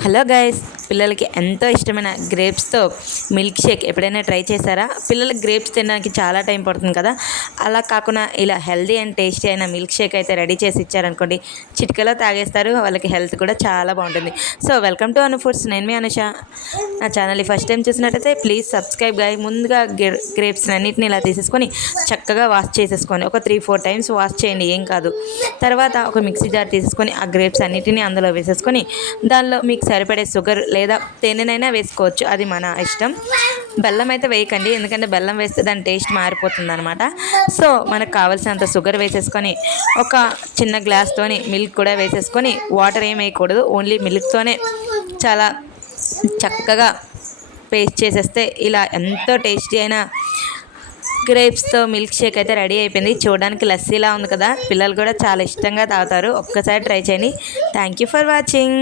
Hello guys పిల్లలకి ఎంతో ఇష్టమైన గ్రేప్స్తో మిల్క్ షేక్ ఎప్పుడైనా ట్రై చేశారా? పిల్లలకి గ్రేప్స్ తినడానికి చాలా టైం పడుతుంది కదా. అలా కాకుండా ఇలా హెల్దీ అండ్ టేస్టీ అయిన మిల్క్ షేక్ అయితే రెడీ చేసి ఇచ్చారనుకోండి చిటికలో తాగేస్తారు వాళ్ళకి హెల్త్ కూడా చాలా బాగుంటుంది. So welcome to Anu foods నేను మీ అనుష. నా ఛానల్ ఫస్ట్ టైం చూసినట్టయితే ప్లీజ్ సబ్స్క్రైబ్ గాయ. ముందుగా గ్రేప్స్ అన్నిటిని ఇలా తీసేసుకొని చక్కగా వాష్ చేసేసుకొని ఒక త్రీ ఫోర్ టైమ్స్ వాష్ చేయండి ఏం కాదు. తర్వాత ఒక మిక్సీ జార్ తీసేసుకొని ఆ గ్రేప్స్ అన్నిటిని అందులో వేసేసుకొని దానిలో మీకు సరిపడే షుగర్ లేదా తేనెనైనా వేసుకోవచ్చు. అది మన ఇష్టం. బెల్లం అయితే వేయకండి. ఎందుకంటే బెల్లం వేస్తే దాని టేస్ట్ మారిపోతుంది అనమాట సో మనకు కావాల్సినంత షుగర్ వేసేసుకొని ఒక చిన్న గ్లాస్తోని మిల్క్ కూడా వేసేసుకొని వాటర్ ఏం వేయకూడదు. ఓన్లీ మిల్క్తోనే చాలా చక్కగా పేస్ట్ చేసేస్తే ఇలా ఎంతో టేస్టీ అయిన గ్రేప్స్తో మిల్క్ షేక్ అయితే రెడీ అయిపోయింది. చూడడానికి లస్సీలా ఉంది కదా. పిల్లలు కూడా చాలా ఇష్టంగా తాగుతారు. ఒక్కసారి ట్రై చేయండి. Thank you for watching